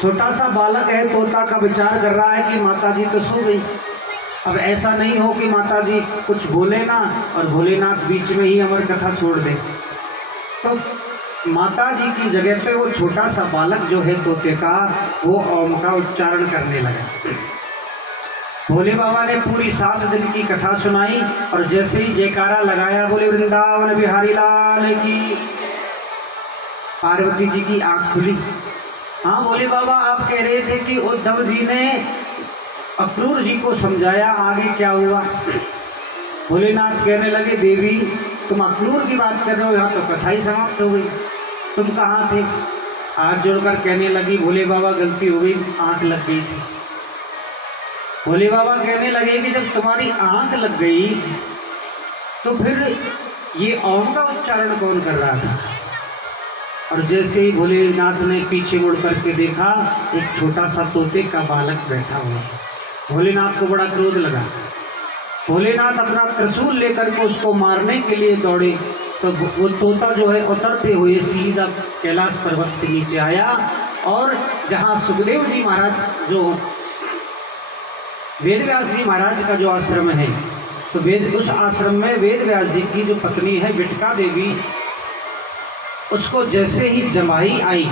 छोटा सा बालक है, तोता का विचार कर रहा है कि माता जी तो सो गई। अब ऐसा नहीं हो कि माता जी कुछ बोले ना और भोलेनाथ बीच में ही अमर कथा छोड़ दे। तो माता जी की जगह पे वो छोटा सा बालक जो है तोते का, वो ओम का उच्चारण करने लगा। भोले बाबा ने पूरी 7 दिन की कथा सुनाई और जैसे ही जयकारा लगाया, बोले वृंदावन बिहारी लाल की। पार्वती जी की आंख खुली। हाँ भोले बाबा, आप कह रहे थे कि उद्धव जी ने अक्रूर जी को समझाया, आगे क्या हुआ? भोलेनाथ कहने लगे, देवी तुम अक्रूर की बात कर रहे हो, यहाँ तो कथा ही समाप्त हो गई, तुम कहाँ थे? हाथ जोड़कर कहने लगी, भोले बाबा गलती हो गई, आंख लग गई थी। भोले बाबा कहने लगे कि जब तुम्हारी आंख लग गई तो फिर ये ओम का उच्चारण कौन कर रहा था? और जैसे ही भोलेनाथ ने पीछे मुड़ करके देखा, एक छोटा सा तोते का बालक बैठा हुआ। भोलेनाथ को बड़ा क्रोध लगा। भोलेनाथ अपना त्रिशूल लेकर के उसको मारने के लिए दौड़े, तो वो तोता जो है उतरते हुए सीधा कैलाश पर्वत से नीचे आया और जहाँ सुखदेव जी महाराज जो वेद व्यास जी महाराज का जो आश्रम है, तो उस आश्रम में वेद व्यास जी की जो पत्नी है बिटका देवी, उसको जैसे ही जमाई आई,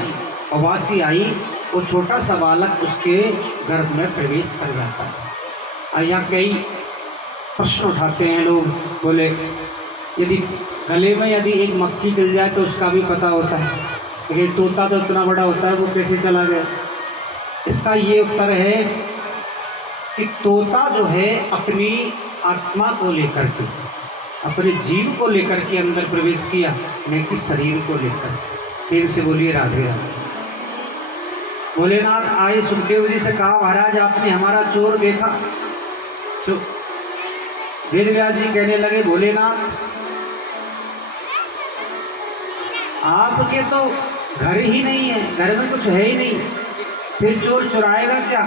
अवासी आई, वो छोटा सा बालक उसके गर्भ में प्रवेश कर जाता है। और यहाँ कई प्रश्न उठाते हैं लोग, बोले यदि गले में यदि एक मक्खी चल जाए तो उसका भी पता होता है, लेकिन तोता तो इतना बड़ा होता है, वो कैसे चला गया? इसका ये उत्तर है कि तोता जो है अपनी आत्मा को लेकर के, अपने जीव को लेकर के अंदर प्रवेश किया, न कि शरीर को लेकर। फिर से बोलिए राधे राधे। भोलेनाथ आए, सुखदेव जी से कहा, महाराज आपने हमारा चोर देखा? तो वेद व्यास जी कहने लगे, भोलेनाथ आपके तो घर ही नहीं है, घर में कुछ है ही नहीं, फिर चोर चुराएगा क्या?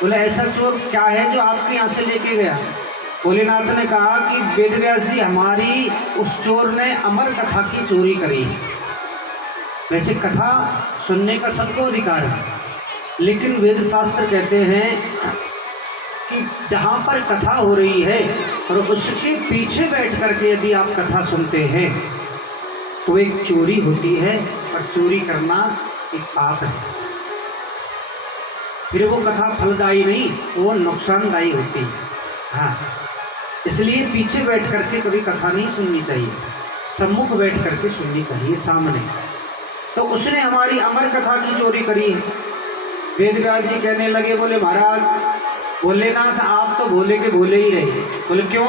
बोले ऐसा चोर क्या है जो आपके यहाँ से लेके गया? भोलेनाथ ने कहा कि वेद व्यास जी, हमारी उस चोर ने अमर कथा की चोरी करी है। वैसे कथा सुनने का सबको अधिकार है, लेकिन वेद शास्त्र कहते हैं कि जहाँ पर कथा हो रही है और उसके पीछे बैठ करके यदि आप कथा सुनते हैं तो एक चोरी होती है, और चोरी करना एक पाप है। फिर वो कथा फलदायी नहीं, वो नुकसानदायी होती है। हाँ, इसलिए पीछे बैठ करके कभी कथा नहीं सुननी चाहिए, सम्मुख बैठ करके सुननी चाहिए, सामने। तो उसने हमारी अमर कथा की चोरी करी है। वेद व्यास जी कहने लगे, बोले महाराज भोलेनाथ आप तो भोले के भोले ही रहे। बोले क्यों?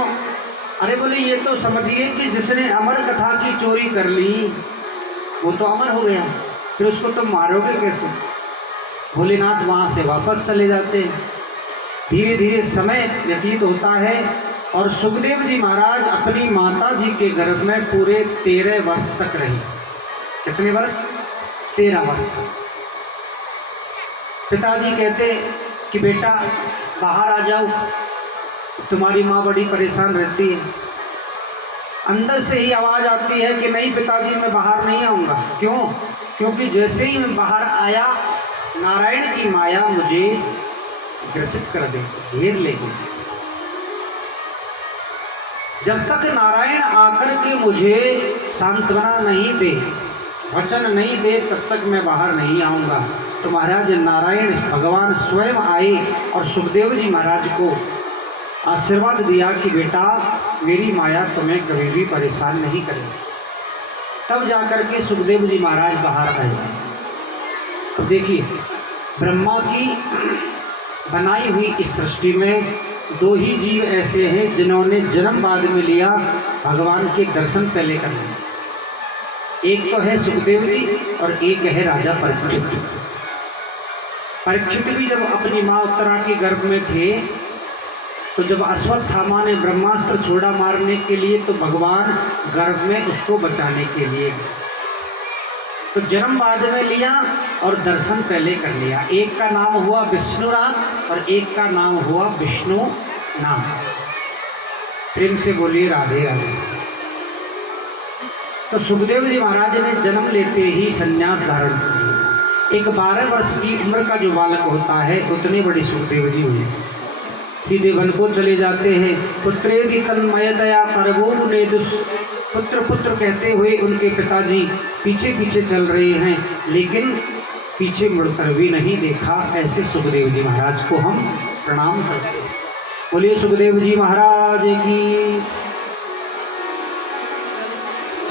अरे बोले ये तो समझिए कि जिसने अमर कथा की चोरी कर ली वो तो अमर हो गया, फिर उसको तुम मारोगे कैसे? भोलेनाथ वहाँ से वापस चले जाते हैं। धीरे धीरे समय व्यतीत होता है और सुखदेव जी महाराज अपनी माता जी के गर्भ में पूरे 13 वर्ष तक रहे। कितने वर्ष? 13 वर्ष तक। पिताजी कहते कि बेटा बाहर आ जाओ, तुम्हारी माँ बड़ी परेशान रहती है। अंदर से ही आवाज़ आती है कि नहीं पिताजी मैं बाहर नहीं आऊँगा। क्यों? क्योंकि जैसे ही मैं बाहर आया नारायण की माया मुझे ग्रसित कर दे, घेर लेगी। जब तक नारायण आकर के मुझे सांत्वना नहीं दे, वचन नहीं दे, तब तक मैं बाहर नहीं आऊँगा। तो महाराज नारायण भगवान स्वयं आए और सुखदेव जी महाराज को आशीर्वाद दिया कि बेटा मेरी माया तुम्हें कभी भी परेशान नहीं करेगी। तब जाकर के सुखदेव जी महाराज बाहर आए। तो देखिए ब्रह्मा की बनाई हुई इस सृष्टि में 2 ही जीव ऐसे हैं जिन्होंने जन्म बाद में लिया, भगवान के दर्शन पहले कर लिए। एक तो है सुखदेव जी और एक है राजा परीक्षित। परीक्षित भी जब अपनी माँ उत्तरा के गर्भ में थे तो जब अश्वत्थामा ने ब्रह्मास्त्र छोड़ा मारने के लिए, तो भगवान गर्भ में उसको बचाने के लिए तो जन्म बाद में लिया और दर्शन पहले कर लिया। एक का नाम हुआ विष्णुराम और एक का नाम हुआ विष्णु नाम। प्रेम से बोलिए राधे राधे। तो सुखदेव जी महाराज ने जन्म लेते ही संन्यास धारण किया एक 12 वर्ष की उम्र का जो बालक होता है उतने बड़े सुखदेव जी हुए। सीधे वन को चले जाते हैं। पुत्रेति तन्मयतया तरवोमुनेदुस्, पुत्र पुत्र कहते हुए उनके पिताजी पीछे पीछे चल रहे हैं, लेकिन पीछे मुड़कर भी नहीं देखा। ऐसे सुखदेव जी महाराज को हम प्रणाम करते हैं। बोलिए सुखदेव जी महाराज की।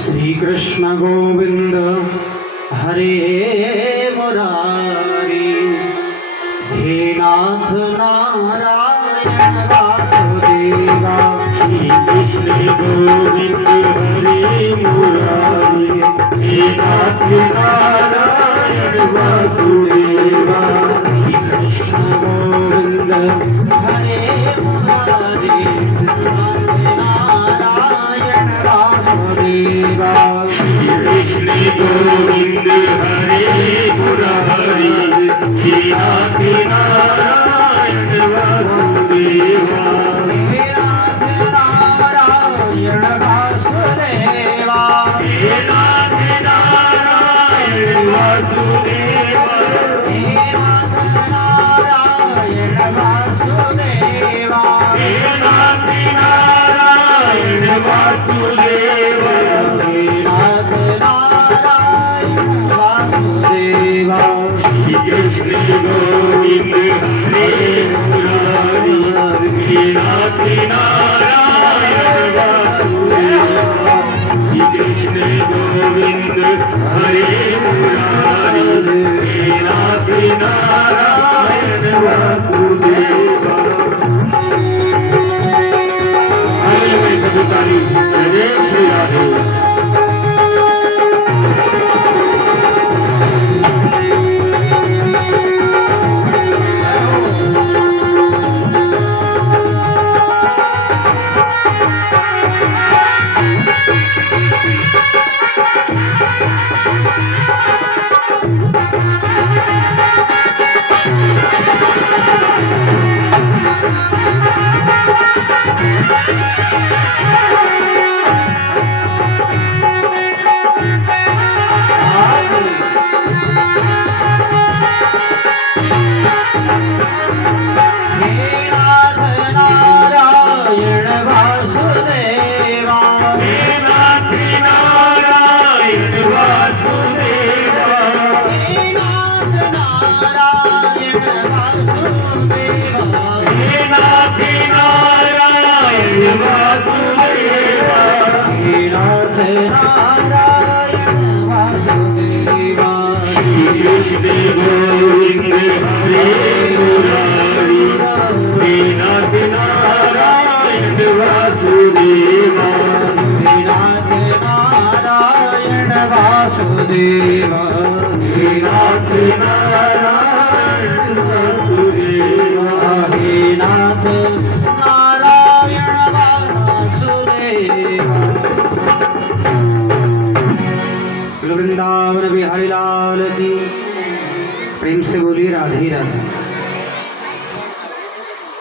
श्री कृष्ण गोविंद हरे मुरारी, हे नाथ नारायण वासुदेवा। श्री कृष्ण गोविंद हरे मुरारी, हे नाथ नारायण वासुदेवा। श्री कृष्ण गोविंद हरे मुरारी, नाथ नारायण वासुदेवा। श्री कृष्ण गोविंद हरे मुरारी, हे नाथ नारायण वासुदेवा। हे नाथ नारायण वासुदेवा। हे नाथ नारायण वासुदेवा। हे नाथ नारायण वासुदेवा। हे नाथ नारायण वासुदेवा। हे नाथ नारायण वासुदेवा। श्री कृष्ण गोविंद हरे मुरारी, हे नाथ नारायण वासुदेवा। श्री कृष्ण गोविंद हरे मुरारी, हे नाथ नारायण वासुदेवा। आगे में सभी तारीफ जय श्री राधे। गोविंद हरे मुरारी, हे नाथ नारायण वासुदेवा। हे नाथ नारायण वासुदेवा। हे नाथ नारायण वासुदेवा। हे नाथ नारायण वासुदेवा। वृंदावन बिहारी लाल की। प्रेम से बोलिए राधे राधे।